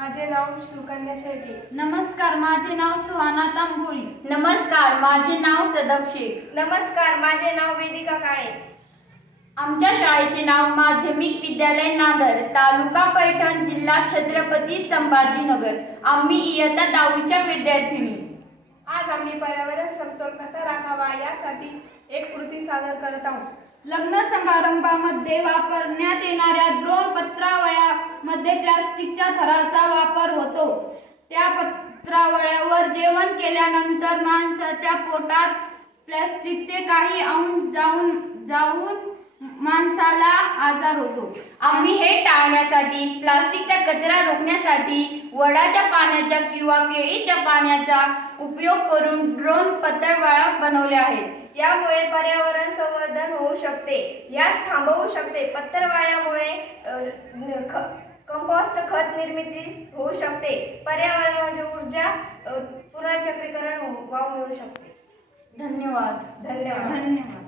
माझे नाव सुकन्या शेळके। नमस्कार, माझे नाव सुहाना तांबोळी। नमस्कार, माझे नाव सदफ शेख। नमस्कार, माझे नाव वेदिका काळे। आमच्या शाळेचे नाव माध्यमिक विद्यालय नांदर, तालुका पैठण, जिल्हा छत्रपती संभाजीनगर। आम्ही इयत्ता 10वीच्या विद्यार्थिनी। आज आम्ही पर्यावरण समतोल कसा राखावा यासाठी एक कृती सादर करत आहोत। लग्न समारंभामध्ये वापरण्यात येणाऱ्या द्रोण पत्रावळ्यामध्ये प्लास्टिकच्या थराचा वापर होतो। त्या पत्रावळ्यावर जेवण केल्यानंतर माणसाच्या पोटात प्लास्टिकचे काही अंश जाऊन माणसाला आजार होतो। आम्ही हे टाळण्यासाठी प्लास्टिकचा कचरा रोखण्यासाठी वडाच्या पाण्याचा किंवा केळीच्या पाण्याचा उपयोग करून ड्रोन पत्रावळ्या बनवल्या आहेत। यामुळे पर्यावरण संवर्धन होऊ शकते, यास थांबवू शकते। पत्रावळ्यामुळे कंपोस्ट खत निर्मिती होऊ शकते। पर्यावरणाची ऊर्जा पुनर्चक्रीकरण मिळू शकते। धन्यवाद। धन्यवाद।